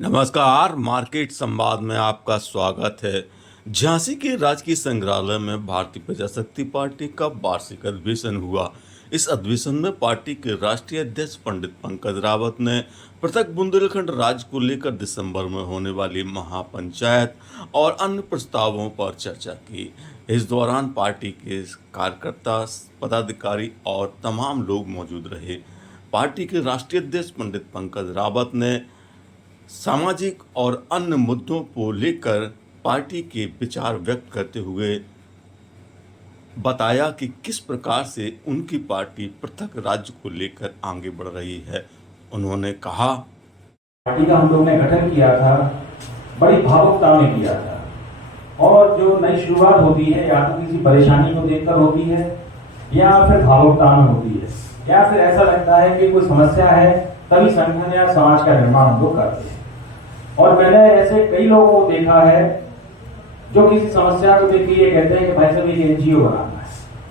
नमस्कार, मार्केट संवाद में आपका स्वागत है। झांसी के राजकीय संग्रहालय में भारतीय प्रजाशक्ति पार्टी का वार्षिक अधिवेशन हुआ। इस अधिवेशन में पार्टी के राष्ट्रीय अध्यक्ष पंडित पंकज रावत ने पृथक बुंदेलखंड राज्य को लेकर दिसंबर में होने वाली महापंचायत और अन्य प्रस्तावों पर चर्चा की। इस दौरान पार्टी के कार्यकर्ता, पदाधिकारी और तमाम लोग मौजूद रहे। पार्टी के राष्ट्रीय अध्यक्ष पंडित पंकज रावत ने सामाजिक और अन्य मुद्दों को लेकर पार्टी के विचार व्यक्त करते हुए बताया कि किस प्रकार से उनकी पार्टी पृथक राज्य को लेकर आगे बढ़ रही है। उन्होंने कहा, पार्टी का हम लोग ने गठन किया था, बड़ी भावुकता में किया था और जो नई शुरुआत होती है या तो किसी परेशानी को देखकर होती है या फिर भावुकता में होती है या फिर ऐसा लगता है कि कोई समस्या है तभी संगठन या समाज का निर्माण हम लोग करते हैं। और मैंने ऐसे कई लोगों को देखा है जो किसी समस्या को देख के ये कहते हैं कि भाई साहब ये एनजीओ बनाना है।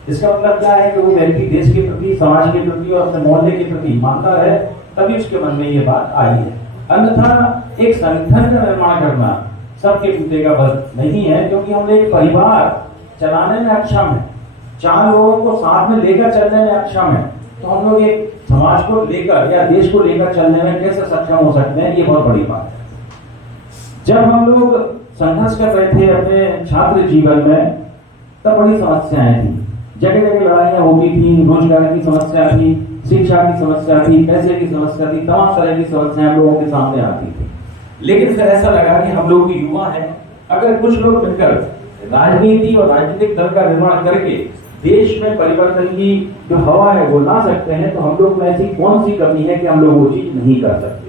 इसका मतलब क्या है कि वो व्यक्ति देश के प्रति, समाज के प्रति और अपने मोहल्ले के प्रति ईमानदार है, तभी उसके मन में ये बात आई है। अन्यथा एक संगठन का निर्माण करना सबके मुद्दे का बस नहीं है, क्योंकि हम एक परिवार चलाने में अक्षम है, 4 लोगों को साथ में लेकर चलने में अक्षम है, तो हम लोग एक समाज को लेकर या देश को लेकर चलने में कैसे सक्षम हो सकते हैं, ये बहुत बड़ी बात है। जब हम लोग संघर्ष कर रहे थे अपने छात्र जीवन में, तब बड़ी समस्याएं थी, जगह जगह लड़ाइयां होती थी, रोजगार की समस्या थी, शिक्षा की समस्या थी, पैसे की समस्या थी, तमाम तरह की समस्याएं हम लोगों के सामने आती थी। लेकिन फिर ऐसा लगा कि हम लोग भी युवा हैं, अगर कुछ लोग मिलकर राजनीति और राजनीतिक दल का निर्माण करके देश में परिवर्तन की जो हवा है वो ला सकते हैं, तो हम लोग में ऐसी कौन सी कमी है कि हम लोग वो चीज नहीं कर सकते।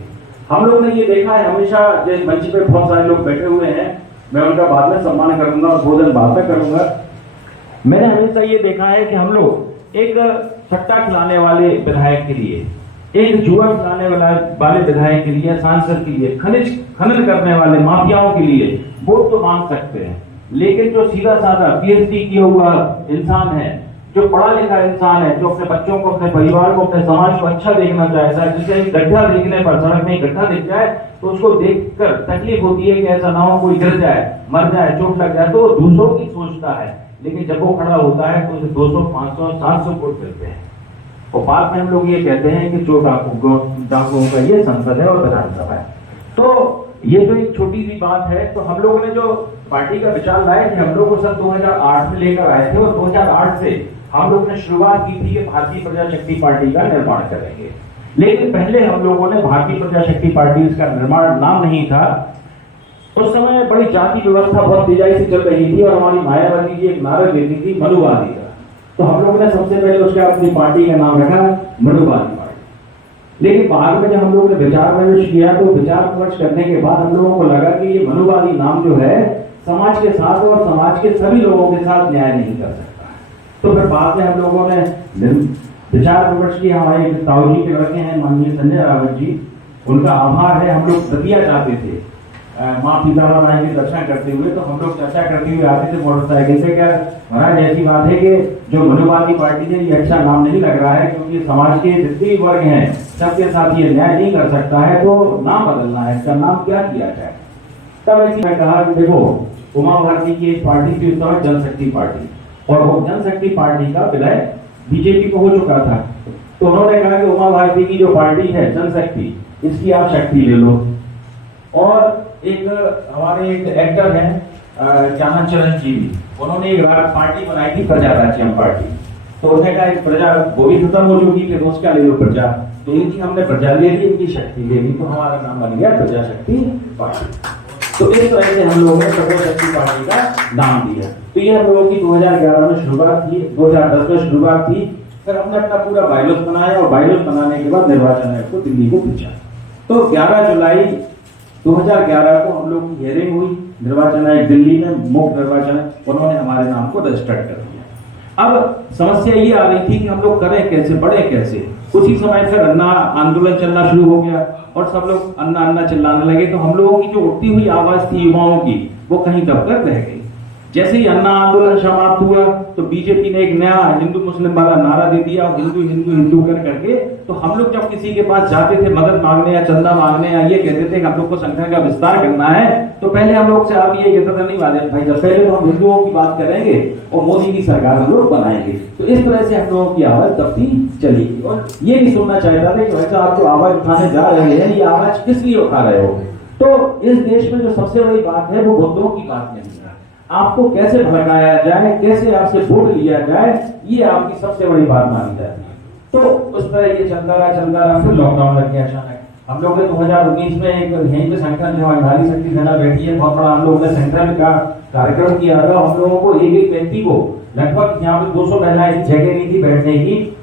हम लोग ने ये देखा है, हमेशा जिस मंच पे बहुत सारे लोग बैठे हुए हैं, मैं उनका बाद में सम्मान करूंगा और भोजन बाद में करूंगा। मैंने हमेशा ये देखा है कि हम लोग एक सट्टा खिलाने वाले विधायक के लिए, एक जुआ खिलाने वाले विधायक के लिए, सांसद के लिए, खनिज खनन करने वाले माफियाओं के लिए वोट तो मांग सकते हैं, लेकिन जो सीधा साधा पीएचडी किया हुआ इंसान है, जो पढ़ा लिखा इंसान है, जो अपने बच्चों को, अपने परिवार को, अपने समाज को अच्छा देखना चाहता है, जिसे एक गड्ढा देखने पर, सड़क में गड्ढा दिख जाए तो उसको देखकर तकलीफ होती है कि ऐसा ना हो कोई गिर जाए, मर जाए, चोट लग जाए, तो वो दूसरों की सोचता है, लेकिन जब वो खड़ा होता है तो उसे 200, 500, 700 वोट मिलते हैं। और बाद में हम लोग ये कहते हैं कि चोर डाकुओं का ये संसद है और विधानसभा है। तो ये जो एक छोटी सी बात है, तो हम लोगों ने जो पार्टी का विचार लाए थे, हम लोग को सन 2008 में लेकर आए थे और 2008 से हम लोग ने शुरुआत की थी कि भारतीय प्रजाशक्ति पार्टी का निर्माण करेंगे। लेकिन पहले हम लोगों ने भारतीय प्रजाशक्ति पार्टी, इसका निर्माण नाम नहीं था। उस समय बड़ी जाति व्यवस्था बहुत तेजी से चल रही थी और हमारी मायावती जी एक नारा देती थी, मनुवादी का। तो हम लोगों ने सबसे पहले उसका अपनी पार्टी का नाम रखा मनुवादी पार्टी। लेकिन बाद में जब हम लोगों ने विचार विमर्श किया, तो विचार विमर्श करने के बाद हम लोगों को लगा कि ये मनुवादी नाम जो है समाज के साथ और समाज के सभी लोगों के साथ न्याय नहीं कर सकता। तो फिर बाद में हम लोगों ने विचार विमर्श किया। हमारे ताऊ जी के लड़के हैं माननीय संजय रावत जी, उनका आभार है। हम लोग दतिया जाते थे माँ सीताराम राय के दर्शन करते हुए, तो हम लोग चर्चा करते हुए आते थे मोटरसाइकिल से, क्या महाराज ऐसी बात है कि जो मनुवादी पार्टी है ये अच्छा नाम नहीं लग रहा है, क्योंकि समाज के जितने भी वर्ग हैं सबके साथ ये न्याय नहीं कर सकता है, तो नाम बदलना है, इसका नाम क्या किया जाए। तब ऐसी मैं कहा कि देखो, उमा भारती की एक पार्टी थी उस समय जनशक्ति पार्टी, और वो जनशक्ति पार्टी का विलय बीजेपी को हो चुका था। तो उन्होंने कहा कि उमा भारती की जो पार्टी है जनशक्ति, इसकी आप शक्ति ले लो। और एक हमारे एक एक्टर हैं चाणचरण जी, उन्होंने एक पार्टी बनाई थी प्रजा राज्यम पार्टी। तो उन्होंने कहा एक प्रजा वो भी खत्म हो चुकी, फिर उसका ले लो प्रजा। तो इनकी हमने प्रजा ले ली, इनकी शक्ति ले ली, तो हमारा नाम बन गया प्रजाशक्ति पार्टी। तो इस तरह से हम लोगों ने प्रजाशक्ति पार्टी का नाम दिया। तो ये हम लोगों की 2011 में शुरुआत थी, 2010 में शुरुआत थी। फिर हमने अपना पूरा बायलॉज बनाया और बायलॉज बनाने के बाद निर्वाचन आयोग को दिल्ली को भेजा। तो 11 जुलाई 2011 को हम लोग की हियरिंग हुई निर्वाचन आयोग दिल्ली में, मुख्य निर्वाचन, उन्होंने हमारे नाम को रजिस्टर्ड कर दिया। अब समस्या ये आ रही थी कि हम लोग करें कैसे, बढ़े कैसे। उसी समय फिर अन्ना आंदोलन चलना शुरू हो गया और सब लोग अन्ना अन्ना चिल्लाने लगे। तो हम लोगों की जो उठती हुई आवाज थी युवाओं की, वो कहीं दबकर रह गई। जैसे ही अन्ना आंदोलन समाप्त हुआ तो बीजेपी ने एक नया हिंदू मुस्लिम वाला नारा दे दिया, हिंदू हिंदू हिंदू कर करके। तो हम लोग जब किसी के पास जाते थे मदद मांगने या चंदा मांगने या ये कहते थे कि हम लोग को संगठन का विस्तार करना है, तो पहले हम लोग से आप ये कहते थे नहीं भाई साहब पहले तो हम हिंदुओं की बात करेंगे और मोदी की सरकार हम लोग बनाएंगे। तो इस तरह से हम लोगों की आवाज दबती चली और ये नहीं सुनना चाहता था कि भाई साहब आप जो आवाज उठाने जा रहे हैं ये आवाज किस लिए उठा रहे हो। तो इस देश में जो सबसे बड़ी बात है वो मुद्दों की बात नहीं है, आपको कैसे भड़काया जाए, कैसे आपसे वोट लिया जाए, ये आपकी सबसे बड़ी बात मानी जाती है। तो उस तरह ये चलता रहा, फिर लॉकडाउन लग गया अचानक। हम लोग ने 2019 में एक यहीं पे संगठन जो नारी शक्ति सेना बैठी है, बहुत बड़ा हम लोगों ने सेंटर का कार्यक्रम किया था। हम लोगों को एक व्यक्ति को लगभग यहाँ पे 200 महिलाएं जगह नहीं थी बैठने की,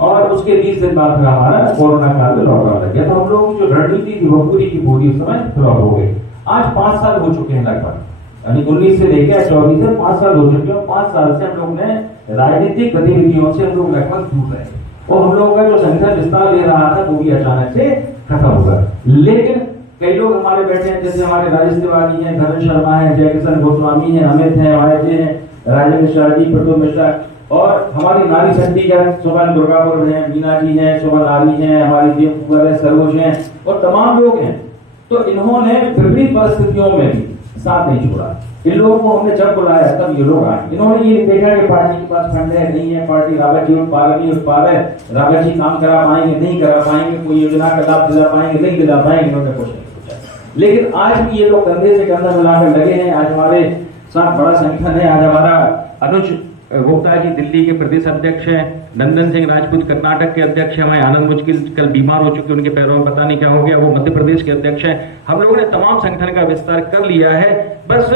और उसके 20 दिन बाद फिर हमारा कोरोना काल में लॉकडाउन लग गया। तो हम लोगों की जो रणनीति थी वो पूरी की पूरी उस समय फ्लॉप हो गई। आज 5 साल हो चुके हैं लगभग, यानी 19 से लेकर 24 से 5 साल हो चुके हैं। 5 साल से हम लोग ने राजनीतिक गतिविधियों से हम लोग लगभग दूर रहे और हम लोगों का जो संगठन विस्तार ले रहा था वो भी अचानक से खत्म हो गया। लेकिन कई लोग हमारे बैठे हैं, जैसे हमारे राजेश तिवारी हैं, धर्म शर्मा है, जयकिशन गोस्वामी है, अमित है, वायजे हैं, राजेंद्र मिश्रा जी, प्रतुल मिश्रा, और हमारी नारी शक्ति का सुमन दुर्गापुर है, मीना जी हैं, सुमन आरी हैं, हमारी देव कुंवर है, सरोज हैं और तमाम लोग हैं। तो इन्होंने विपरीत परिस्थितियों में भी साथ नहीं छोड़ा। इन लोगों को हमने जब बुलाया तब ये लोग आए। इन्होंने ये देखा कि पार्टी के पास फंड है नहीं है, पार्टी रावत जी उठ पा रहे, रावत जी काम करा पाएंगे नहीं करा पाएंगे, कोई योजना का लाभ दिला पाएंगे नहीं दिला पाएंगे, इन्होंने कुछ नहीं सोचा। लेकिन आज भी ये लोग कंधे से कंधा मिलाकर लगे हैं। आज हमारे साथ बड़ा संगठन है। आज हमारा अनुज गुप्ता जी दिल्ली के प्रदेश अध्यक्ष हैं, नंदन सिंह राजपूत कर्नाटक के अध्यक्ष हैं, हमारे आनंद मुश्किल कल बीमार हो चुके, उनके पैरों में पता नहीं क्या हो गया, वो मध्य प्रदेश के अध्यक्ष हैं। हम लोगों ने तमाम संगठन का विस्तार कर लिया है। बस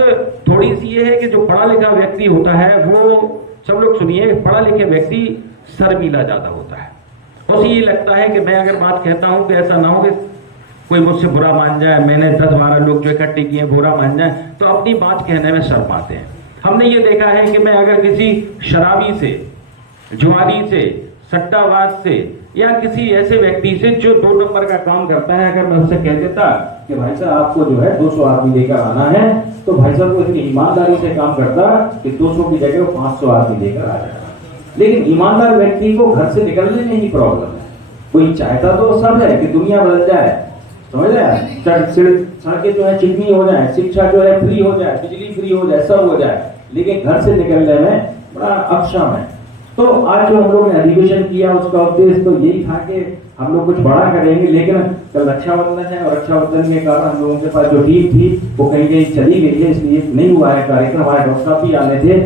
थोड़ी सी ये है कि जो पढ़ा लिखा व्यक्ति होता है वो, सब लोग सुनिए, पढ़ा लिखे व्यक्ति शर्मीला ज्यादा होता है। उसे ये लगता है कि मैं अगर बात कहता हूं तो ऐसा ना हो कि कोई मुझसे बुरा मान जाए, मैंने 10-12 लोग जो इकट्ठे किए बुरा मान जाए, तो अपनी बात कहने में शर्माते हैं। हमने ये देखा है कि मैं अगर किसी शराबी से, जुआरी से, सट्टाबाज से या किसी ऐसे व्यक्ति से जो 2 नंबर का काम करता है, अगर मैं उससे कह देता कि भाई साहब आपको जो है 200 आदमी लेकर आना है, तो भाई साहब को इतनी ईमानदारी से काम करता कि 200 की जगह 500 आदमी लेकर आ जाएगा। लेकिन ईमानदार व्यक्ति को घर से निकलने में ही प्रॉब्लम है। कोई चाहता तो सब है कि दुनिया बदल जाए, समझ रहे, सड़कें जो है चिकनी हो जाए, शिक्षा जो है फ्री हो जाए, बिजली फ्री हो जाए, सब हो जाए, लेकिन घर से निकलने में बड़ा अक्षम है। तो आज जो हम लोग ने अधिवेशन किया उसका उद्देश्य तो यही था कि हम लोग कुछ बड़ा करेंगे। लेकिन कल रक्षाबंधन है और रक्षाबंधन के कारण हम लोगों के पास जो टीम थी वो कहीं कहीं चली गई है, इसलिए नहीं हुआ है कार्यक्रम। हमारे डॉक्टर साहब भी आने थे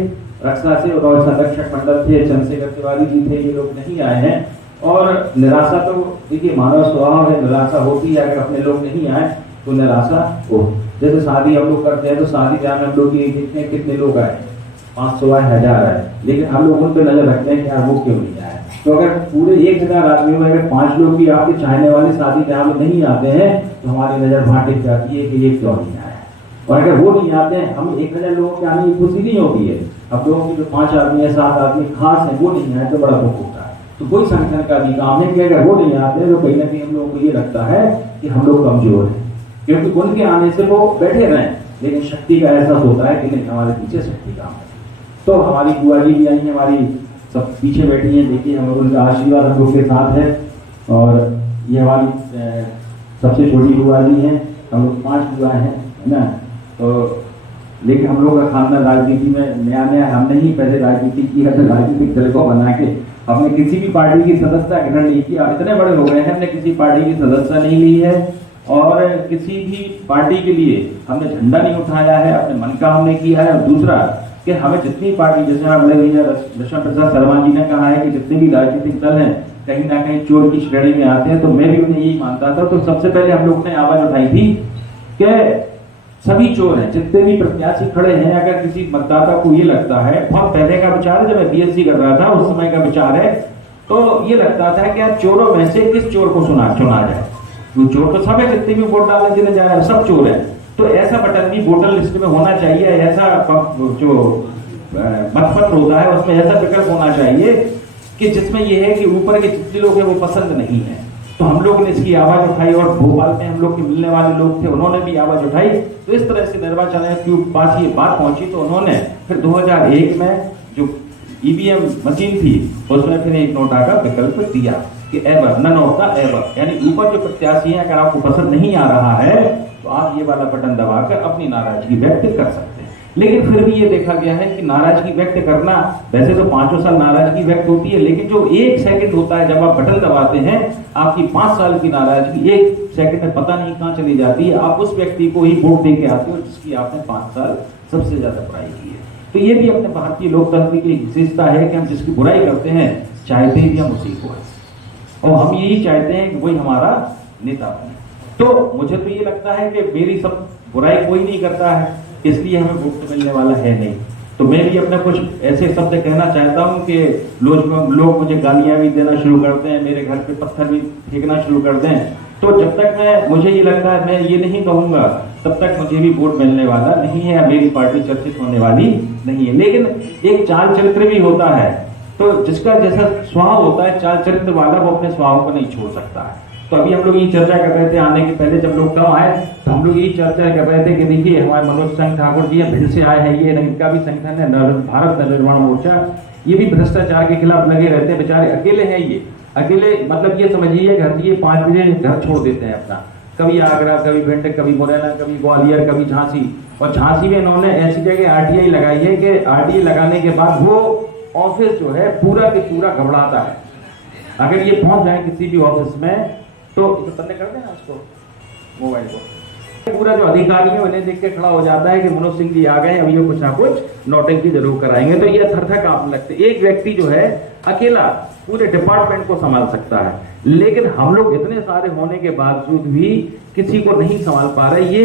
रक्षा से, और संरक्षक मंडल थे, चंद्रशेखर तिवारी जी थे, ये लोग नहीं आए हैं। और निराशा तो देखिए मानव स्वभाव है, निराशा होती है। अगर अपने लोग नहीं आए तो निराशा हो। जैसे शादी हम लोग करते हैं तो शादी ब्याह में हम लोग कितने लोग आए, 500 आए, 1000 आए, लेकिन हम लोग उन पर नजर रखते हैं कि यार वो क्यों नहीं आए। तो अगर पूरे 1000 आदमियों में अगर 5 लोग भी आपके चाहने वाले शादी ब्याह में नहीं आते हैं तो हमारी नजर वहां टिक जाती है कि ये क्यों नहीं आया। और अगर वो नहीं आते हैं, हम 1000 लोगों के आने की खुशी नहीं होती है, अब लोगों की जो 5 आदमी है, 7 आदमी खास है वो नहीं आए तो बड़ा दुख होता है। तो कोई संगठन का भी काम है कि अगर वो नहीं आते हैं तो कहीं ना कहीं हम लोगों को ये लगता है कि हम लोग कमजोर हैं, क्योंकि उनके आने से वो बैठे रहे, लेकिन शक्ति का एहसास होता है कि नहीं हमारे पीछे शक्ति काम है। तो हमारी बुआ जी भी आई है, हमारी सब पीछे बैठी हैं, देखिए हम उनका आशीर्वाद हम लोग के साथ है। और ये हमारी सबसे छोटी बुआ जी हैं, हम लोग 5 बुआ हैं, है ना। तो लेकिन हम लोग का खानदान राजनीति में नया नया, हमने ही पहले राजनीति की है, तो राजनीतिक दल को बना के हमने किसी भी पार्टी की सदस्यता ग्रहण नहीं किया। इतने बड़े हो गए हैं, हमने किसी पार्टी की सदस्यता नहीं ली है और किसी भी पार्टी के लिए हमने झंडा नहीं उठाया है, अपने मन का हमने किया है। और दूसरा कि हमें जितनी पार्टी, जैसे हमारे बड़े भैया लक्ष्मण प्रसाद शर्मा जी ने कहा है कि जितने भी राजनीतिक दल हैं कहीं ना कहीं चोर की श्रेणी में आते हैं, तो मैं भी उन्हें यही मानता था। तो सबसे पहले हम लोग ने आवाज उठाई थी कि सभी चोर हैं, जितने भी प्रत्याशी खड़े हैं। अगर किसी मतदाता को ये लगता है, बहुत पहले का विचार है, जब मैं बीएससी कर रहा था उस समय का विचार है, तो ये लगता था कि यार चोरों में से किस चोर को चुना जाए। तो चोर तो सब है, जितने भी वोट डालने देने जा रहे हैं सब चोर है। तो ऐसा बटन भी वोटर लिस्ट में होना चाहिए, ऐसा जो मतपत्र होता है उसमें ऐसा विकल्प होना चाहिए कि जिसमें यह है कि ऊपर के जितने लोग हैं वो पसंद नहीं है। तो हम लोग ने इसकी आवाज उठाई और भोपाल में हम लोग के मिलने वाले लोग थे, उन्होंने भी आवाज उठाई। तो इस तरह से निर्वाचन आयोग के पास ये बात पहुंची, तो उन्होंने फिर 2001 में जो ईवीएम मशीन थी उसमें फिर एक नोटा का विकल्प दिया कि ever, none of the ever, यानी ऊपर जो प्रत्याशी है अगर आपको पसंद नहीं आ रहा है तो आप ये वाला बटन दबाकर अपनी नाराजगी व्यक्त कर सकते हैं। लेकिन फिर भी ये देखा गया है कि नाराजगी व्यक्त करना, वैसे तो 5 साल नाराजगी व्यक्त होती है, लेकिन जो 1 सेकंड होता है जब आप बटन दबाते हैं, आपकी 5 साल की नाराजगी 1 सेकंड में पता नहीं कहां चली जाती है। आप उस व्यक्ति को ही वोट दे के आते हो जिसकी आपने 5 साल सबसे ज्यादा बुराई की है। तो ये भी अपने भारतीय लोकतंत्र की विशेषता है कि हम जिसकी बुराई करते हैं चाहते ही हम उसी को है, और हम यही चाहते हैं कि वही हमारा नेता बने। तो मुझे तो ये लगता है कि मेरी सब बुराई कोई नहीं करता है, इसलिए हमें वोट मिलने वाला है नहीं। तो मैं भी अपने कुछ ऐसे शब्द कहना चाहता हूं कि लोग मुझे गालियां भी देना शुरू करते हैं, मेरे घर पे पत्थर भी फेंकना शुरू कर दें, तो जब तक मुझे ये लगता है मैं ये नहीं कहूंगा तब तक मुझे भी वोट मिलने वाला नहीं है, मेरी पार्टी चर्चित होने वाली नहीं है। लेकिन एक चाल चरित्र भी होता है, तो जिसका जैसा स्वभाव होता है चाल चरित्र वाला वो अपने स्वभाव को नहीं छोड़ सकता है। तो अभी हम लोग ये चर्चा कर रहे थे आने के पहले, जब लोग कब आए तो हम लोग यही चर्चा कर रहे थे कि देखिए हमारे मनोज सिंह ठाकुर जी भिंड से आए हैं, ये इनका भी संगठन है भारत नवनिर्माण मोर्चा, ये भी भ्रष्टाचार के खिलाफ लगे रहते हैं, बेचारे अकेले हैं, ये अकेले मतलब ये समझिए घर ये 5 बजे घर छोड़ देते हैं अपना, कभी आगरा, कभी भिंड, कभी मुरैना, कभी ग्वालियर, कभी झांसी, और झांसी में इन्होंने ऐसी जगह आरटीआई लगाई है कि आरटीआई लगाने के बाद वो ऑफिस जो है पूरा के पूरा घबराता है। अगर ये पहुंच जाए किसी भी ऑफिस में तो करने कर देना उसको मोबाइल को, पूरा जो अधिकारी है उन्हें देख के खड़ा हो जाता है कि मनोज सिंह जी आ गए, अब ये कुछ ना कुछ नौटंकी जरूर कराएंगे। तो ये थर-थर कांपने लगते। एक व्यक्ति जो है अकेला पूरे डिपार्टमेंट को संभाल सकता है, लेकिन हम लोग इतने सारे होने के बावजूद भी किसी को नहीं संभाल पा रहे। ये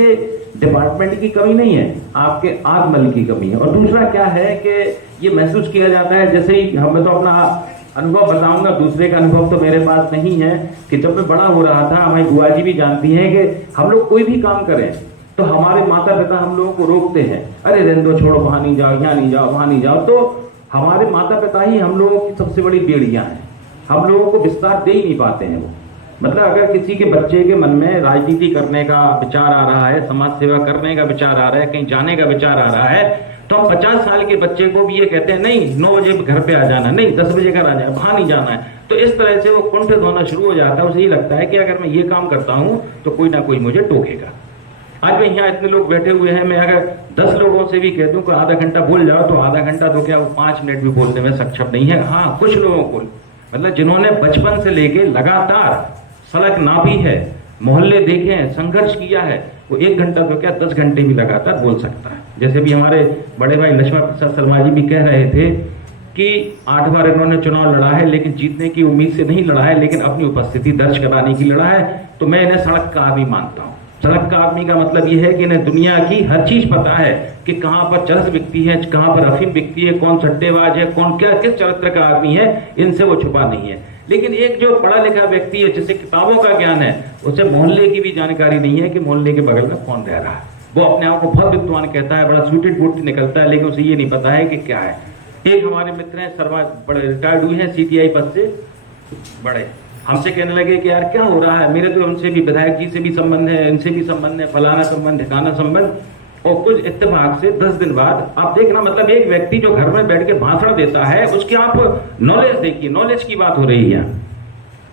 डिपार्टमेंट की कमी नहीं है, आपके आत्मबल की कमी है। और दूसरा क्या है कि ये महसूस किया जाता है, जैसे ही हमें तो अपना अनुभव बताऊंगा, दूसरे का अनुभव तो मेरे पास नहीं है, कि जब मैं बड़ा हो रहा था, हमारी बुआ जी भी जानती हैं कि हम लोग कोई भी काम करें तो हमारे माता पिता हम लोगों को रोकते हैं, अरे रहने दो, छोड़ो, वहां नहीं जाओ, यहाँ नहीं जाओ, वहां नहीं जाओ। तो हमारे माता पिता ही हम लोगों की सबसे बड़ी बेड़ियां हैं, हम लोगों को विस्तार दे ही नहीं पाते हैं वो। मतलब अगर किसी के बच्चे के मन में राजनीति करने का विचार आ रहा है, समाज सेवा करने का विचार आ रहा है, कहीं जाने का विचार आ रहा है, तो हम 50 साल के बच्चे को भी ये कहते हैं नहीं 9 बजे घर पे आ जाना, नहीं 10 बजे घर आ जाना, वहां नहीं जाना है। तो इस तरह से वो कुंठित होना शुरू हो जाता है। उसे ये लगता है कि अगर मैं ये काम करता हूं तो कोई ना कोई मुझे टोकेगा। आज मैं यहाँ इतने लोग बैठे हुए हैं, मैं अगर 10 लोगों से भी कह दूं कि आधा घंटा बोल जाओ, तो आधा घंटा तो क्या, वो 5 मिनट भी बोलने में सक्षम नहीं है। हाँ, कुछ लोगों को, मतलब जिन्होंने बचपन से लेके लगातार सड़क नापी है, मोहल्ले देखे हैं, संघर्ष किया है, वो 1 घंटा तो क्या 10 घंटे भी लगातार बोल सकता है। जैसे भी हमारे बड़े भाई लक्ष्मण प्रसाद शर्मा जी भी कह रहे थे कि 8 बार इन्होंने चुनाव लड़ा है, लेकिन जीतने की उम्मीद से नहीं लड़ा है, लेकिन अपनी उपस्थिति दर्ज कराने की लड़ा है। तो मैं इन्हें सड़क का आदमी मानता हूँ। सड़क का आदमी का मतलब ये है कि इन्हें दुनिया की हर चीज पता है कि कहाँ पर चरस बिकती है, कहाँ पर अफीम बिकती है, कौन सट्टेबाज है, कौन क्या किस चरित्र का आदमी है, इनसे वो छुपा नहीं है। लेकिन एक जो पढ़ा लिखा व्यक्ति है, जिसे किताबों का ज्ञान है, उसे मोहल्ले की भी जानकारी नहीं है कि मोहल्ले के बगल में कौन रह रहा है। वो अपने आप को बहुत विद्वान कहता है, बड़ा सूटेड बूटेड निकलता है, लेकिन उसे ये नहीं पता है कि क्या है। एक हमारे मित्र हैं, बड़े रिटायर्ड हुए हैं सीटीआई पद से, बड़े हमसे कहने लगे कि यार क्या हो रहा है, मेरे तो उनसे भी, विधायक जी से भी संबंध है, इनसे भी संबंध है, फलाना संबंध, ठिकाना संबंध। और कुछ इत्तेफाक से 10 दिन बाद आप देखना, मतलब एक व्यक्ति जो घर में बैठ के भाषण देता है, उसकी आप नॉलेज देखिए, नॉलेज की बात हो रही है।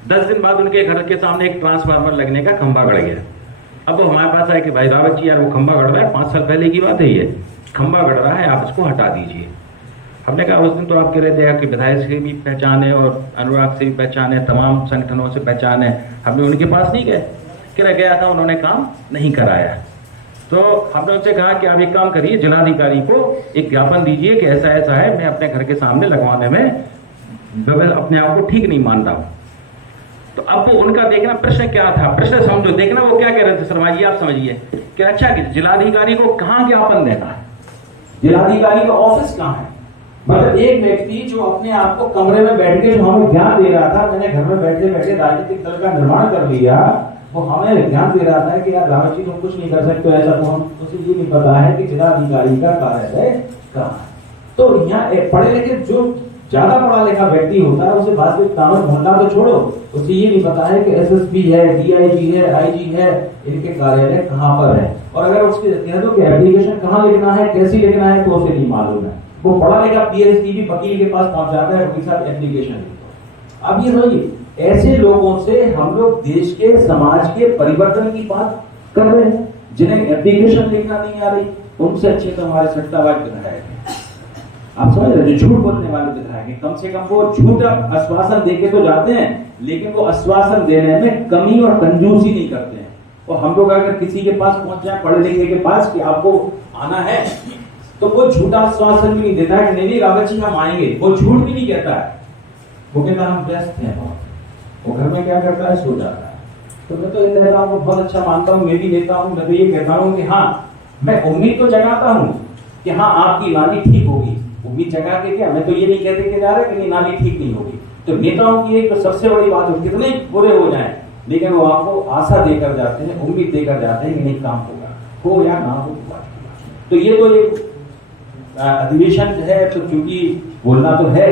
10 दिन बाद उनके घर के सामने एक ट्रांसफार्मर लगने का खंभा गड़ गया। अब वो हमारे पास आए कि भाई रावत जी, यार वो खंभा गड़ रहा है, 5 साल पहले की बात है, ये खंभा गड़ रहा है, आप इसको हटा दीजिए। हमने कहा उस दिन तो आप कह रहे थे आपके विधायक से भी पहचान है और अनुराग से भी पहचान है, तमाम संगठनों से पहचान है, हमने उनके पास नहीं गए, कह गया था, उन्होंने काम नहीं कराया। तो हमने उनसे कहा कि आप एक काम करिए, जिलाधिकारी को एक ज्ञापन दीजिए कि ऐसा ऐसा है, मैं अपने घर के सामने लगवाने में अपने आप को ठीक नहीं मान रहा हूं। तो अब वो उनका देखना प्रश्न क्या था, प्रश्न समझो, देखना वो क्या कह रहे थे शर्मा जी, आप समझिए कि अच्छा कि जिलाधिकारी को कहां ज्ञापन देना है, जिलाधिकारी का ऑफिस कहां है। मतलब एक व्यक्ति जो अपने आप को कमरे में बैठ के जो हमें ज्ञान दे रहा था, मैंने घर में बैठे बैठे राजनीतिक दल का निर्माण कर लिया, वो हमें ज्ञान दे रहा था कि यार रावत जी तुम कुछ नहीं कर सकते, ऐसा तो हम, उसे ये नहीं पता है कि जिलाधिकारी का कार्यालय कहाँ है। तो यहाँ पढ़े लिखे जो ज्यादा पढ़ा लिखा व्यक्ति होता है, उसे वास्तविकता में ढूंढना तो छोड़ो, उसे ये नहीं पता है कि एसएसपी है, डीआईजी है, आईजी है, इनके कार्यालय कहाँ पर है, और अगर उसके कह दो कि एप्लीकेशन कहाँ लिखना है, कैसे लिखना है, तो उसे नहीं मालूम है। वो पढ़ा लिखा पीएचडी भी वकील के पास पहुंच जाता है, वकील साहब एप्लीकेशन लिखो। अब ये समझिए, ऐसे लोगों से हम लोग देश के समाज के परिवर्तन की बात कर रहे हैं, जिन्हें एप्लीकेशन लिखना नहीं आ रही, उनसे अच्छे तो हमारे सट्टाबाज विधायक हैं। आप समझ रहे, जो झूठ बोलने वाले विधायक हैं, कम से कम वो झूठ आश्वासन देके तो जाते हैं, लेकिन वो आश्वासन देने में कमी और कंजूसी नहीं करते हैं। और हम लोग अगर किसी के पास पहुंच जाए, पढ़े लिखे के पास, कि आपको आना है, तो वो झूठा आश्वासन भी नहीं देता है कि नहीं रावत जी हम आएंगे, वो झूठ भी नहीं कहता है, वो कहता हम व्यस्त हैं बहुत। वो घर में क्या करता है, सो जाता है। तो मैं तो ये कहता हूँ, बहुत अच्छा मानता हूँ, मैं भी लेता हूँ, मैं तो ये कहता हूँ कि हाँ, मैं उम्मीद तो जगाता हूँ कि हाँ आपकी नानी ठीक होगी। उम्मीद जगा के क्या, मैं तो ये नहीं कहते कि जा रहे कि नानी ठीक नहीं होगी। तो नेताओं की एक तो सबसे बड़ी बात है, कितने बुरे हो जाएं, लेकिन वो आपको आशा देकर जाते हैं, उम्मीद देकर जाते हैं कि नहीं काम होगा, हो या ना हो। तो ये तो एक अधिवेशन है, तो चूंकि बोलना तो है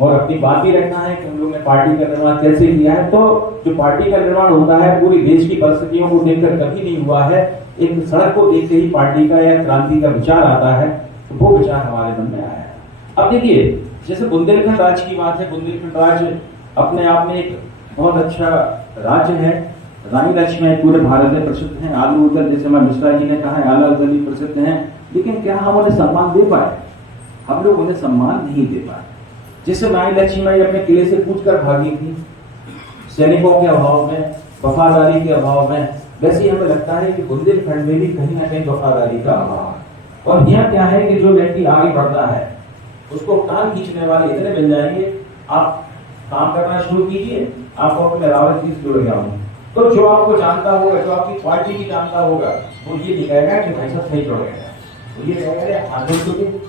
और अपनी बात भी रखना है कि हम लोग ने पार्टी का निर्माण कैसे किया है। तो जो पार्टी का निर्माण होता है, पूरी देश की परिस्थितियों को देखकर कभी नहीं हुआ है। एक सड़क को देखते ही पार्टी का या क्रांति का विचार आता है, तो वो विचार हमारे मन में आया है। अब देखिए, जैसे बुंदेलखंड राज्य की बात है, बुंदेलखंड राज्य अपने आप में एक बहुत अच्छा राज्य है। रानी लक्ष्मी पूरे भारत में प्रसिद्ध हैं, आलू उदल, जैसे हमारे मिश्रा जी ने कहा है, आलू उदल भी प्रसिद्ध हैं। लेकिन क्या हम उन्हें सम्मान दे पाए? हम लोग उन्हें सम्मान नहीं दे पाए। जैसे रानी लक्ष्मी अपने किले से कूच कर भागी थी, सैनिकों के अभाव में, वफादारी के अभाव में, वैसे ही हमें लगता है कि बुंदेलखंड में भी कहीं ना कहीं वफादारी का अभाव है। और यहाँ क्या है कि जो व्यक्ति आगे बढ़ता है, उसको टांग खींचने वाले इतने मिल जाएंगे। आप काम करना शुरू कीजिए, आपको अपने रावत जी से जुड़ गया हूँ, तो जो आपको जानता होगा, जो आपकी पार्टी भी जानता होगा, वो ये नहीं कहेगा कि भाई साहब सही जुड़ गया, तो ये कहेगा आंदोलन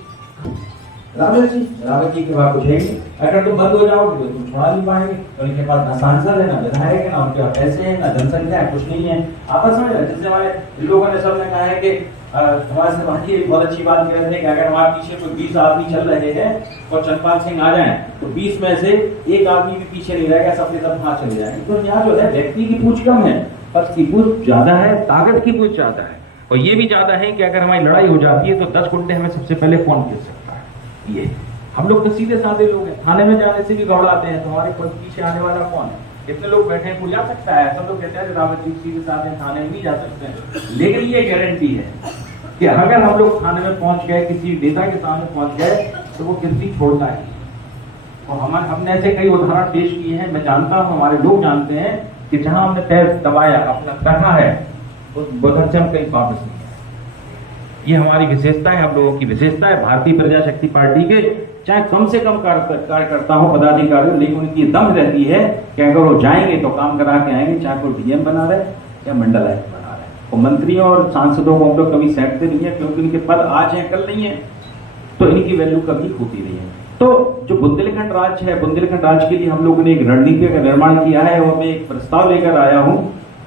रावत जी के बाद पूछेंगे, अगर तुम बंद हो जाओगे तो तुम छोड़ा नहीं पाएंगे। तो इनके पास ना सांसद है, ना विधायक है, ना उनके पास पैसे हैं, ना जनसंख्या है, कुछ नहीं है। आपस में जैसे हमारे लोगों ने सबने कहा है कि हमारे से बहुत अच्छी बात कह रहे थे कि अगर हमारे पीछे कोई 20 आदमी चल रहे हैं और चंद्रपाल सिंह आ जाए, तो 20 में से एक आदमी भी पीछे नहीं रहेगा, सबके सब हाथ चले जाएंगे। तो यहाँ जो है, व्यक्ति की पूछ कम है, पद की पूछ ज्यादा है, ताकत की पूछ ज्यादा है। और ये भी ज्यादा है कि अगर हमारी लड़ाई हो जाती है तो 10 गुंडे हमें सबसे पहले कौन गिर सकता है। ये हम लोग तो सीधे साधे लोग हैं, थाने में जाने से भी घबराते हैं, तो हमारे पीछे आने वाला कौन है? कितने लोग बैठे हैं, कोई जा सकता है? सब लोग कहते हैं रावत जी सीधे साधे थाने में नहीं जा सकते हैं। लेकिन ये गारंटी है कि अगर हम लोग थाने में पहुंच गए, किसी नेता के सामने पहुंच गए, तो वो किसी छोड़ता है। और हमने ऐसे कई उदाहरण पेश किए हैं, मैं जानता हूं, हमारे लोग जानते हैं कि जहां हमने पैर दबाया, अपना रखा है, उस बदरचम कहीं वापस नहीं है। ये हमारी विशेषता है, हम लोगों की विशेषता है भारतीय प्रजा शक्ति पार्टी के, चाहे कम से कम कार्यकर्ता हो, पदाधिकारी हो, लेकिन उनकी दम रहती है कि अगर वो जाएंगे तो काम करा के आएंगे, चाहे कोई डीएम बना रहे या मंडल आयुक्त बना रहे। और मंत्रियों और सांसदों को हम लोग कभी सैंकते नहीं है, क्योंकि इनके पद आज है कल नहीं है, तो इनकी वैल्यू कभी होती नहीं है। तो जो बुंदेलखंड राज्य है, बुंदेलखंड राज्य के लिए हम लोगों ने एक रणनीति का निर्माण किया है, और मैं एक प्रस्ताव लेकर आया हूं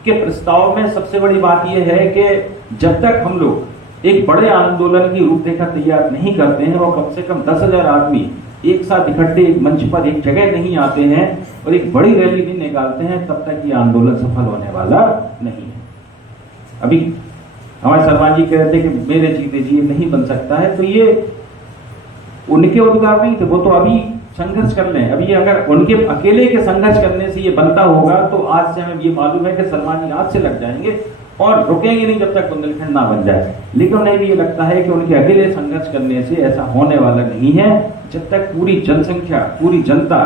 कि प्रस्ताव में सबसे बड़ी बात यह है कि जब तक हम लोग एक बड़े आंदोलन की रूपरेखा तैयार नहीं करते हैं, और कम से कम 10,000 आदमी एक साथ इकट्ठे एक मंच पर एक जगह नहीं आते हैं और एक बड़ी रैली नहीं निकालते हैं, तब तक ये आंदोलन सफल होने वाला नहीं है। अभी हमारे सरमान जी कह रहे थे कि मेरे जीते जी नहीं बन सकता है, तो ये उनके उद्गार नहीं थे, वो तो अभी संघर्ष कर लें। अभी अगर उनके अकेले के संघर्ष करने से ये बनता होगा, तो आज से हमें ये मालूम है कि सलमान जी आज से लग जाएंगे और रुकेंगे नहीं जब तक बुंदेलखंड ना बन जाए। लेकिन उन्हें भी ये लगता है कि उनके अकेले संघर्ष करने से ऐसा होने वाला नहीं है, जब तक पूरी जनसंख्या, पूरी जनता,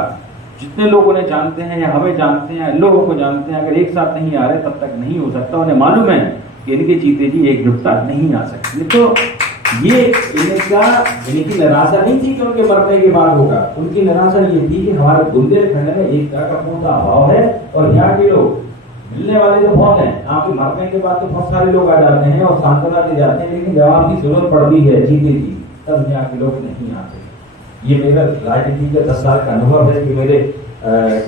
जितने लोग उन्हें जानते हैं या हमें जानते हैं, लोगों को जानते हैं, अगर एक साथ नहीं आ रहे तब तक नहीं हो सकता। उन्हें मालूम है कि इनके जीते जी एकजुटता नहीं आ सकती। तो ये इनकी निराशा नहीं थी कि उनके मरने के बाद होगा, उनकी निराशा ये थी कि हमारे बुंदेलखंड में एकता का पूरा अभाव है, और यहाँ के लोग मिलने वाले तो बहुत हैं, आपके मरने के बाद तो बहुत सारे लोग आ जाते हैं और सांत्वना दे जाते हैं, लेकिन जब आपकी जरूरत पड़ती है जीते जी, तब यहाँ के लोग नहीं आते। ये मेरा राजनीति का 10 साल का अनुभव है कि मेरे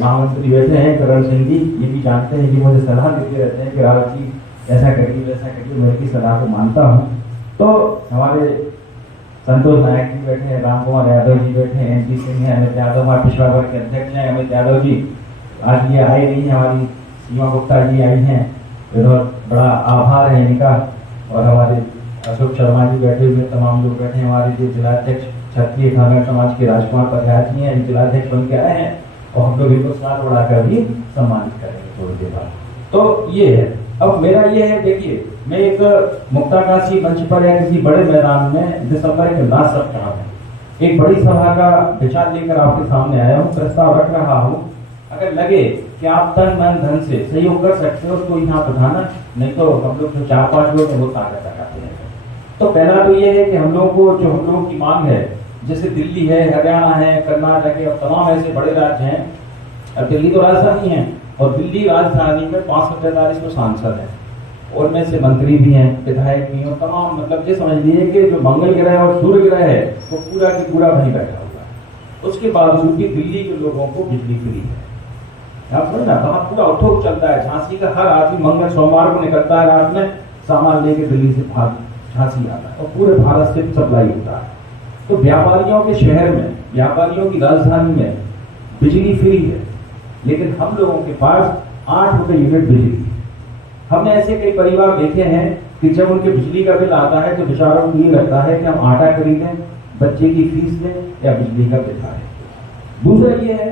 महामंत्री बैठे हैं करण सिंह जी, ये भी जानते हैं, ये मुझे सलाह देते रहते हैं कि रावत जी ऐसा करिए वैसा करिए, मैं इनकी सलाह को मानता हूँ। तो हमारे संतोष नायक जी बैठे हैं, राम कुमार यादव जी बैठे हैं, एनपी सिंह है, अमित यादव हमारे पिछड़ा वर्ग के अध्यक्ष हैं, अमित यादव जी आज ये आए नहीं है, हमारी सीमा गुप्ता जी आई हैं, बहुत बड़ा आभार है इनका। और हमारे अशोक शर्मा जी बैठे हुए, तमाम लोग बैठे हैं, हमारे जो जिलाध्यक्ष क्षत्रिय खानर समाज के राजकुमार पधार जी हैं, जिलाध्यक्ष बन के आए हैं और हम लोग इनको साथ बढ़ाकर भी सम्मानित करेंगे थोड़ी देर बाद। तो ये है। अब मेरा ये है, देखिए मैं एक मुक्ताकाशी मंच पर या किसी बड़े मैदान में दिसंबर के लास्ट सप्ताह में एक बड़ी सभा का विचार लेकर आपके सामने आया हूँ, प्रस्ताव रख रहा हूँ। अगर लगे कि आप तन मन धन से सहयोग कर सकते हो तो यहाँ बताना, नहीं तो हम लोग जो 4-5 लोग हैं वो ताकत लगाते हैं। तो पहला तो ये है कि हम लोगों को जो हम लोगों की मांग है, जैसे दिल्ली है, हरियाणा है, कर्नाटक है और तमाम ऐसे बड़े राज्य हैं। अब दिल्ली तो राजधानी है और दिल्ली राजधानी में 543 तो सांसद हैं और उनमें से मंत्री भी हैं, विधायक भी हैं, तमाम मतलब ये समझ लीजिए कि जो मंगल ग्रह और सूर्य ग्रह है वो पूरा की पूरा वहीं बैठा हुआ है। उसके बावजूद भी दिल्ली के लोगों को बिजली फ्री है। आप समझना, वहाँ पूरा उठोक चलता है। झांसी का हर आदमी मंगल सोमवार को निकलता है रात में, सामान लेके दिल्ली से झांसी आता है और पूरे भारत से सप्लाई होता है। तो व्यापारियों के शहर में, व्यापारियों की राजधानी में बिजली फ्री है, लेकिन हम लोगों के पास 8 रुपए यूनिट बिजली है। हमने ऐसे कई परिवार देखे हैं कि जब उनके बिजली का बिल आता है तो बेचारों को ये लगता है कि हम आटा खरीदें, बच्चे की फीस दें या बिजली का बिल आए। दूसरा ये है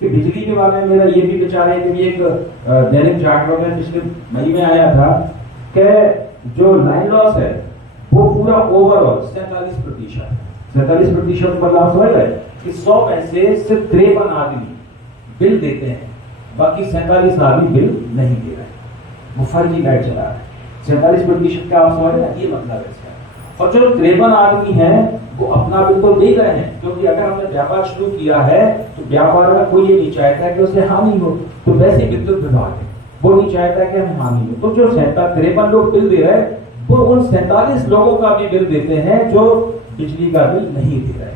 कि बिजली के बारे में मेरा ये भी विचार है कि एक दैनिक जागरण में पिछले मई में आया था कि जो लाइन लॉस है वो पूरा ओवरऑल 47% पर लाभ समझ रहे कि 100 में से सिर्फ 53 आदमी बिल देते हैं, बाकी 47 आदमी बिल नहीं दे रहे, वो फर्जी लाइट चला रहे हैं। 47% का आप समझ रहे हैं, ये मतलब है इसका। और जो 53 आदमी हैं वो अपना बिल तो दे रहे हैं, क्योंकि अगर हमने व्यापार शुरू किया है तो व्यापार का कोई ये नहीं चाहता कि उसे हानि हो। तो वैसे विद्युत विभाग है वो नहीं चाहता कि हमें हानि हो। तो जो 53 लोग बिल दे रहे हैं वो उन 47 लोगों का भी बिल देते हैं जो बिजली का बिल नहीं दे रहे।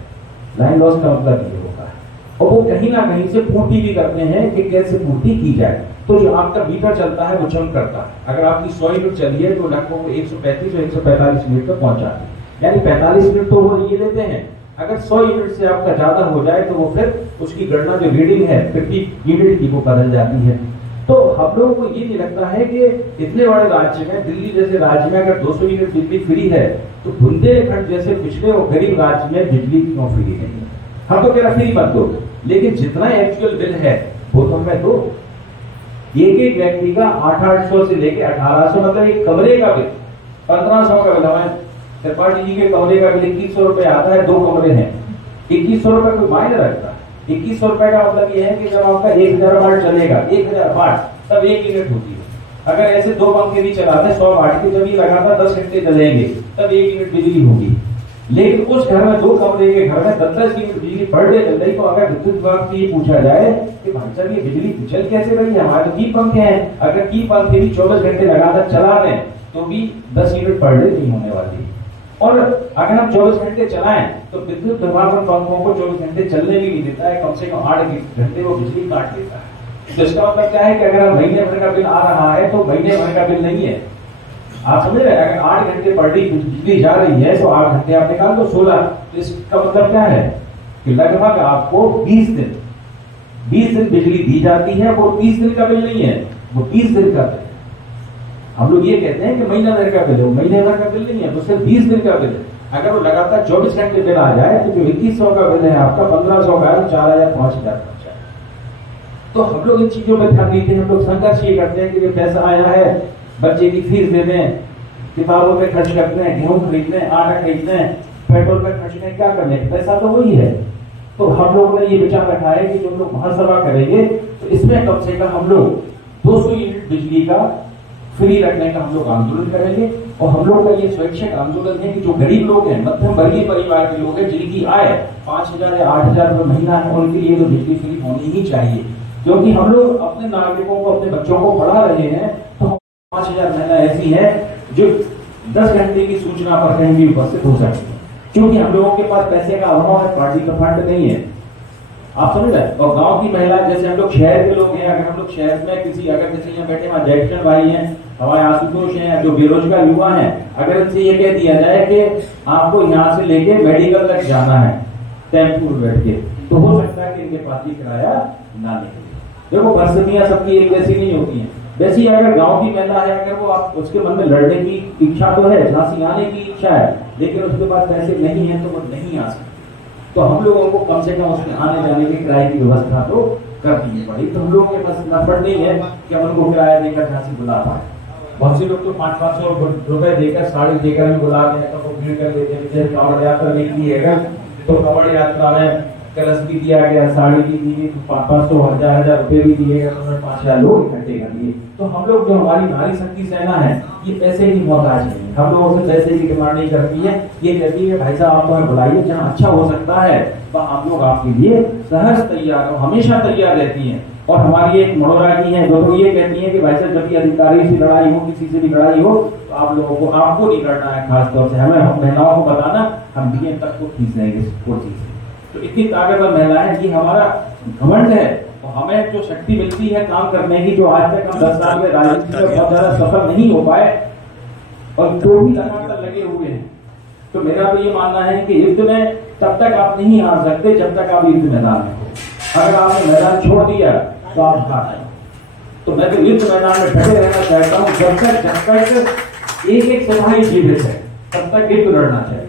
लाइन लॉस का मतलब ये होता है। और वो कहीं ना कहीं से पूर्ति भी करते हैं कि कैसे पूर्ति की जाए। तो जो आपका मीटर चलता है वो चमक करता है। अगर आपकी 100 यूनिट चली है तो लगभग 135 और 145 यूनिट तक पहुंचाते हैं, यानी 45 यूनिट तो वो ये लेते हैं। अगर 100 यूनिट से आपका ज्यादा हो जाए तो वो फिर उसकी गणना जो रीडिंग है 50 यूनिट की वो बदल जाती है। तो हम लोगों को ये नहीं लगता है कि इतने बड़े राज्य में, दिल्ली जैसे राज्य में अगर 200 यूनिट बिजली फ्री है तो बुंदेलखंड जैसे पिछड़े और गरीब राज्य में बिजली क्यों फ्री नहीं है। हम तो कह रहे फ्री मत दो, लेकिन जितना एक्चुअल बिल है वो तो हमें दो। एक व्यक्ति का 800 से लेके 1800 मतलब एक कमरे का बिल 1500 का बिल हमें त्रिपाठी जी के कमरे का बिल 2100 रुपए आता है, 2 कमरे हैं। 2100 रुपए कोई मायने रखता है। 2100 रुपए का मतलब ये है कि जब आपका 1000 वाट चलेगा, 1000 वाट तब 1 यूनिट होती है। अगर ऐसे 2 पंखे भी चलाते 100 वाट के, जब ये लगातार 10 घंटे चलेंगे तब 1 यूनिट बिजली होगी। लेकिन उस घर में 2 कमरे के घर में 10-10 यूनिट बिजली पर डे चल रही। तो अगर विद्युत विभाग से ये पूछा जाए कि भाई साहब ये बिजली चल कैसे रही है, हमारे तो 3 पंखे हैं, अगर 3 पंखे भी 24 घंटे लगातार चला रहे हैं तो भी 10 यूनिट पर डे नहीं होने वाली। और अगर हम 24 घंटे चलाएं तो विद्युत विभाग उन पंखों को 24 घंटे चलने भी नहीं देता है, कम से कम 8 घंटे वो बिजली काट देता है। तो इसका मतलब क्या है कि अगर महीने भर का बिल आ रहा है तो महीने भर का बिल नहीं है। आप समझ रहे हैं, अगर 8 घंटे पर डे बिजली जा रही है तो 8 घंटे आप निकाल दो 16। तो इसका मतलब क्या है कि लगभग आपको 20 दिन बिजली दी जाती है। वो 30 दिन का बिल नहीं है, वो 20 दिन का बिल है। हम लोग ये कहते हैं कि महीना भर का बिल है, महीने भर का बिल नहीं है, तो सिर्फ 20 दिन का बिल है। अगर वो लगातार 24 घंटे बिल आ जाए तो जो 2100 का बिल है आपका 1500 का है, 4000 5000 पहुंच जाए। तो हम लोग इन चीजों में ध्यान देते हैं। हम लोग संघर्ष ये करते हैं कि पैसा आया है, बच्चे की फीस दे दें, किताबों पे खर्च करते हैं, गेहूं खरीदते हैं, आटा खरीदते हैं, पेट्रोल पे खर्च करें, क्या करने, पैसा तो वही है। तो हम लोगों ने ये विचार रखा है कि जो लोग महासभा करेंगे तो इसमें कम से कम हम लोग 200 यूनिट बिजली का फ्री रखने का हम लोग आंदोलन करेंगे। और हम लोग का ये स्वैच्छिक आंदोलन है कि जो गरीब लोग हैं, मध्यम वर्गीय परिवार के लोग हैं, जिनकी आय 5000 या 8000 रुपए महीना है, उनके लिए तो बिजली फ्री होनी ही चाहिए। क्योंकि हम लोग अपने नागरिकों को, अपने बच्चों को पढ़ा रहे हैं तो 5000 महिला ऐसी है जो 10 घंटे की सूचना पर कहीं भी उपस्थित हो सकती है। क्योंकि हम लोगों के पास पैसे का अभाव है, पार्टी का फंड नहीं है। आप समझ रहे हैं। और गांव की महिला, जैसे हम लोग शहर के लोग हैं, अगर हम लोग शहर में किसी, अगर जैसे यहाँ बैठे हमारे जयकिशन भाई हैं, हमारे आशुतोष हैं, जो बेरोजगार युवा हैं, अगर इनसे ये कह दिया जाए कि आपको यहाँ से लेके मेडिकल तक जाना है टेम्पो में बैठ के, तो हो सकता है कि इनके पास ही किराया ना निकले। देखो परिस्थितियां सबकी एक जैसी नहीं होती हैं। वैसे ही अगर गांव की महिला है, अगर वो आप उसके मन में लड़ने की इच्छा तो है, झांसी आने की इच्छा है, लेकिन उसके पास पैसे नहीं है तो वो नहीं आ सकती, तो हम लोगों को कम से कम उसमें आने जाने के किराए की व्यवस्था तो करनी पड़ी। तो हम लोगों के पास नफर नहीं है कि हम उनको किराया देकर झांसी बुला पाए। बहुत से लोग तो 500-500 रुपए देकर, साड़ी देकर भी बुलाते हैं, तो भीड़ कर देते हैं। जैसे कांवड़ यात्रा निकली है तो कांवड़ यात्रा में कलश भी दिया गया, साड़ी भी दी, 500-1000 रुपए भी दिए गए, तो 5000 लोग इकट्ठे कर दिए। तो हम लोग, जो हमारी नारी शक्ति सेना है, ये पैसे की मोहताज नहीं है, हम लोगों से पैसे की डिमांड नहीं करती है। ये कहती है भाई साहब आप हमें बुलाइए, जहाँ अच्छा हो सकता है वहाँ हम लोग आपके लिए सहज तैयार हो, हमेशा तैयार रहती हैं। और हमारी एक मड़ोरा की है, जो तो ये कहती है कि भाई साहब जब भी अधिकारी से लड़ाई हो, किसी से भी लड़ाई हो, तो आप लोगों को, आपको नहीं लड़ना है, खास तौर से हमें, हम महिलाओं को बताना, हम डीएम तक को खींच देंगे कुर्सी से। तो इतनी ताकतवर महिलाएं, ये हमारा घमंड है। और हमें जो शक्ति मिलती है काम करने की, जो आज तक हम 10 साल में राजनीति में बहुत ज्यादा सफल नहीं हो पाए, और जो भी लगातार लगे हुए हैं, तो मेरा तो ये मानना है कि युद्ध में तब तक आप नहीं हार सकते जब तक आप युद्ध मैदान में हो। अगर आपने मैदान छोड़ दिया तो आप हार जाएंगे। तो मैं तो युद्ध मैदान में डटे रहना चाहता हूँ, जब तक एक सिपाही जीवित है तब तक युद्ध लड़ना चाहिए।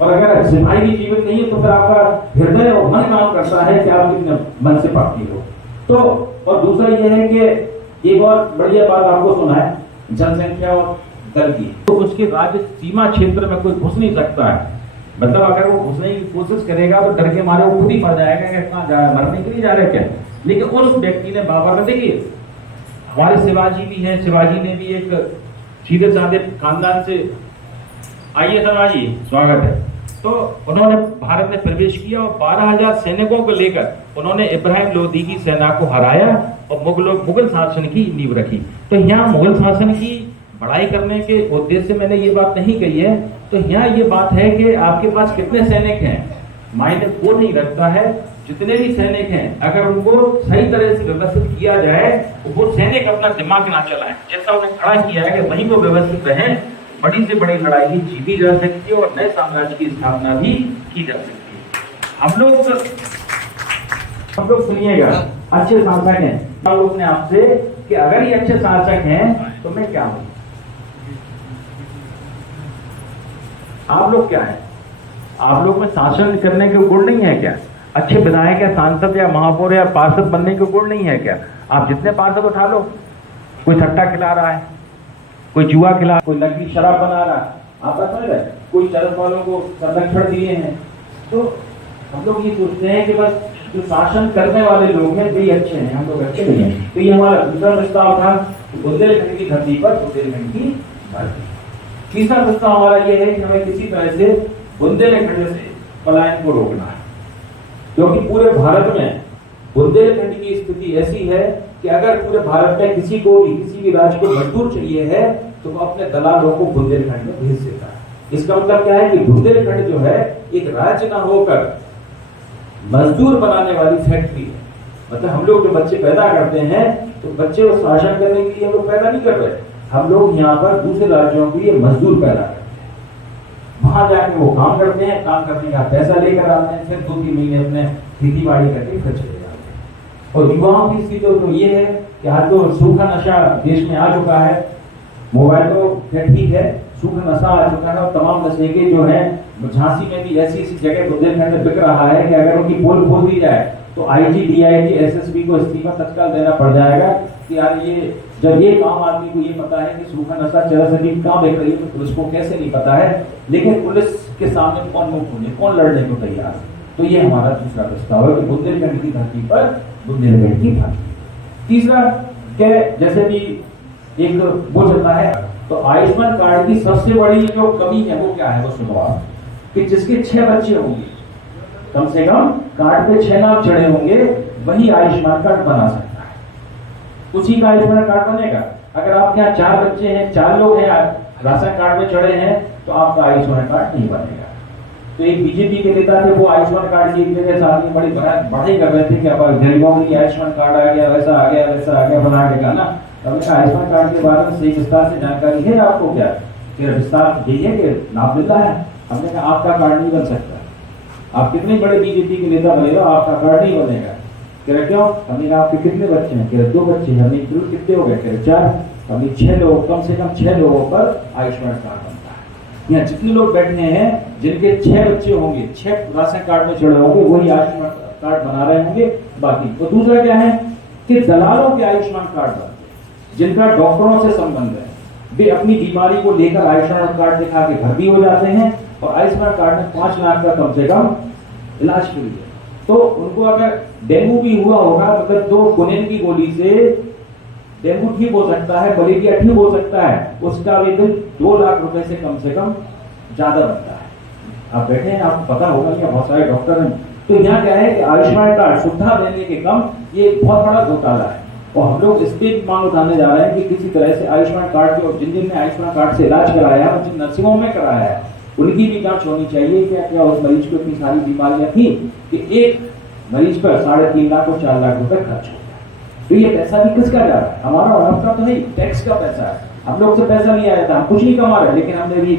और अगर सिपाही भी जीवित नहीं है तो फिर आपका हृदय और मन काम करता है कि आप कितने मन से पढ़ती हो। तो और दूसरा यह है कि एक और बढ़िया बात आपको सुना है, जनसंख्या और दल की, तो उसके राज्य सीमा क्षेत्र में कोई घुस नहीं सकता है। मतलब अगर वो घुसने की कोशिश करेगा तो डर के मारे वो खुद ही मर जाएगा कि कहाँ जा रहा है, मरने के लिए जा रहा है क्या। लेकिन उस व्यक्ति ने बाबर, देखिए हमारे शिवाजी भी हैं, शिवाजी ने भी एक सीधे साधे खानदान से, आइए शिवाजी स्वागत है, तो उन्होंने भारत में प्रवेश किया और 12,000 सैनिकों को लेकर उन्होंने इब्राहिम लोदी की सेना को हराया और मुगल शासन की नींव रखी। तो यहाँ मुगल शासन की बड़ाई करने के उद्देश्य से मैंने ये बात नहीं कही है। तो यहाँ ये बात है कि आपके पास कितने सैनिक हैं मायने वो नहीं रखता है। जितने भी सैनिक हैं अगर उनको सही तरह से व्यवस्थित किया जाए तो वो सैनिक अपना दिमाग ना चलाएं, जैसा उन्हें खड़ा किया है कि वहीं वो व्यवस्थित रहें, बड़ी से बड़ी लड़ाई जीती जा सकती है और नए साम्राज्य की स्थापना भी की जा सकती है। हम लोग सुनिएगा, अच्छे शासक हैं, अपने आपसे कि अगर ये अच्छे शासक हैं तो मैं क्या हूं, आप लोग क्या हैं? आप लोग में शासन करने के गुण नहीं है क्या? अच्छे विधायक या सांसद या महापौर या पार्षद बनने के गुण नहीं है क्या? आप जितने पार्षद उठा लो, कोई सट्टा खिला रहा है, कोई जुआ खिला, कोई नकली शराब बना रहा है, आप समझ रहे, कोई चरस वालों को संरक्षण दिए हैं। तो हम लोग ये सोचते हैं कि बस जो शासन करने वाले लोग हैं वे अच्छे हैं, हम लोग अच्छे नहीं हैं। तो ये हमारा दूसरा प्रस्ताव था, बुंदेलखंड की धरती पर बुंदेलखंड की भर्ती। तीसरा प्रस्ताव हमारा यह है कि हमें किसी तरह से बुंदेलखंड से पलायन को रोकना है, क्योंकि पूरे भारत में बुंदेलखंड की स्थिति ऐसी है कि अगर पूरे भारत में किसी को भी, किसी भी राज्य को मजदूर चाहिए है तो वो अपने दलालों को बुंदेलखंड में भेज देता है। इसका मतलब क्या है कि बुंदेलखंड जो है एक राज्य ना होकर मजदूर बनाने वाली फैक्ट्री है। मतलब हम लोग जो बच्चे पैदा करते हैं तो बच्चे को शासन करने के लिए हम लोग पैदा नहीं कर रहे, हम लोग यहाँ पर दूसरे राज्यों के लिए मजदूर पैदा करते हैं। वहां जाके वो काम करते हैं, काम करने का पैसा लेकर आते हैं, फिर 2-3 महीने अपने खेती बाड़ी करके फिर चले जाते हैं। और युवाओं की स्थिति तो ये है कि आज तो सूखा नशा देश में आ चुका है। मोबाइल तो ठीक है, सूखा नशा आ चुका है और तमाम नशे के जो है झांसी में भी ऐसी जगह बुंदेलखंड में बिक रहा है कि अगर उनकी पोल खोल दी जाए तो आईजी, डीआईजी, एसएसपी को इस्तीफा तत्काल देना पड़ जाएगा कि यार ये जब ये काम आदमी को ये पता है कि सूखा नशा चरस अफीम कहाँ बिक रही है तो पुलिस को कैसे नहीं पता है, लेकिन पुलिस के सामने कौन मुंह खोले, कौन लड़ने को तैयार है। तो ये हमारा दूसरा प्रस्ताव है कि बुंदेलखंड की धरती पर बुंदेलखंड की भर्ती। तीसरा क्या, जैसे भी एक वो चलता है, तो आयुष्मान कार्ड की सबसे बड़ी जो कमी है वो क्या है, वो सुनो आप, कि जिसके 6 बच्चे होंगे, कम से कम कार्ड पे 6 नाम चढ़े होंगे, वही आयुष्मान कार्ड बना सकता है, उसी का आयुष्मान कार्ड बनेगा। अगर आपके यहाँ 4 बच्चे हैं, 4 लोग हैं राशन कार्ड में चढ़े हैं, तो आपका आयुष्मान कार्ड नहीं बनेगा। तो एक बीजेपी के नेता थे, वो आयुष्मान कार्ड की जगह सामने बड़ी बढ़ाई कर रहे थे कि अब गरीबों के लिए आयुष्मान कार्ड आ गया, वैसा आ गया, वैसा आ गया, बना के ना। हमने कहा आयुष्मान कार्ड के बारे में सही विस्तार से जानकारी है आपको क्या? कि विस्तार यही है कि लाभ मिलता है। हमने कहा आपका कार्ड नहीं बन सकता, आप कितने बड़े बीजेपी के नेता बने हो, आपका कार्ड नहीं बनेगा। कह रहे क्यों? हमने कहा आपके कितने बच्चे हैं? कह रहे 2 बच्चे। हमने कितने हो गए? कह रहे 4। हमने 6 लोग, कम से कम 6 लोगों पर आयुष्मान कार्ड बनता है। यहाँ जितने लोग बैठे हैं जिनके 6 बच्चे होंगे, 6 राशन कार्ड में जुड़े होंगे, वही आयुष्मान कार्ड बना रहे होंगे बाकी। तो दूसरा क्या है कि दलालों के आयुष्मान कार्ड बनते हैं, जिनका डॉक्टरों से संबंध है, वे अपनी बीमारी को लेकर आयुष्मान कार्ड दिखा के भर्ती हो जाते हैं और आयुष्मान कार्ड में 5 लाख का कम से कम इलाज के लिए। तो उनको अगर डेंगू भी हुआ होगा, मतलब 2 कुनेन की गोली से डेंगू ठीक हो सकता है, मलेरिया ठीक हो सकता है, उसका भी बिल 2 लाख रुपए से कम ज्यादा बनता है। आप बैठे हैं, आपको पता होगा कि बहुत सारे डॉक्टर हैं। तो यहाँ क्या है कि आयुष्मान कार्ड सुविधा देने के कम ये बहुत बड़ा घोटाला है और हम लोग इस पे मांग उठाने जा रहे हैं कि किसी तरह से आयुष्मान कार्ड के, जिन जिन ने आयुष्मान कार्ड से इलाज कराया है और जिन नर्सिंगों में कराया है, उनकी भी जांच होनी चाहिए। क्या उस मरीज को इतनी सारी बीमारियां थी कि एक मरीज पर 3.5 लाख और 4 लाख रुपए खर्च हो गया। तो ये पैसा भी किसका जा रहा है? हमारा और आपका तो नहीं, टैक्स का पैसा है। हम लोग से पैसा नहीं आया था, हम कुछ नहीं कमा रहे, लेकिन हमने भी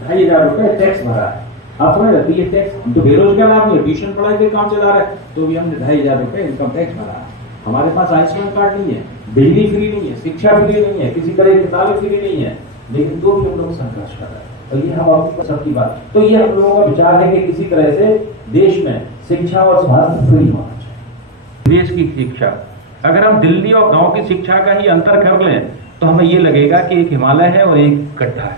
2,500 रुपए टैक्स भरा है। आप समझ रहे? ये टैक्स, हम तो बेरोजगार आदमी, ट्यूशन पढ़ाई के काम चला रहे, तो भी हमने 2,500 रुपए इनकम टैक्स भरा है। हमारे पास आयुष्मान कार्ड नहीं है, बिजली फ्री नहीं है, शिक्षा फ्री नहीं है, किसी तरह की किताबें फ्री नहीं है, लेकिन तो भी हम लोग संघर्ष कर रहे हैं। तो ये हम आपको सबकी बात, तो ये हम लोगों का विचार है कि किसी तरह से देश में शिक्षा और स्वास्थ्य फ्री होना चाहिए। देश की शिक्षा, अगर हम दिल्ली और गांव की शिक्षा का ही अंतर कर लें तो हमें ये लगेगा कि एक हिमालय है और एक गड्ढा है।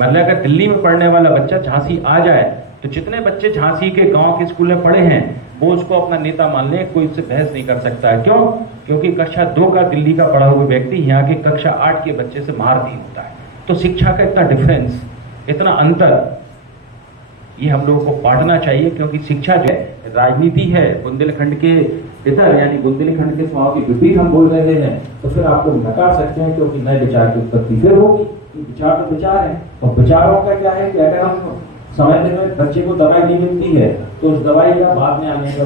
मतलब अगर दिल्ली में पढ़ने वाला बच्चा झांसी आ जाए तो जितने बच्चे झांसी के गांव के स्कूल में पढ़े हैं वो उसको अपना नेता मान ले, कोई उससे बहस नहीं कर सकता है। क्यों? क्योंकि कक्षा 2 का दिल्ली का पढ़ा हुआ व्यक्ति यहाँ के कक्षा 8 के बच्चे से मार नहीं होता है। तो शिक्षा का इतना डिफरेंस, इतना अंतर, ये हम लोगों को बांटना चाहिए, क्योंकि शिक्षा जो है राजनीति है। बुंदेलखंड के इधर यानी बुंदेलखंड के स्वाओं की विपरीत हम बोल रहे हैं तो फिर आपको नकार सकते हैं, क्योंकि नए विचार की उत्पत्ति फिर होगी। विचार तो विचार है, और विचारों का क्या है कि अगर हम समय में बच्चे को दवाई नहीं मिलती है तो उस दवाई का बाद में आने का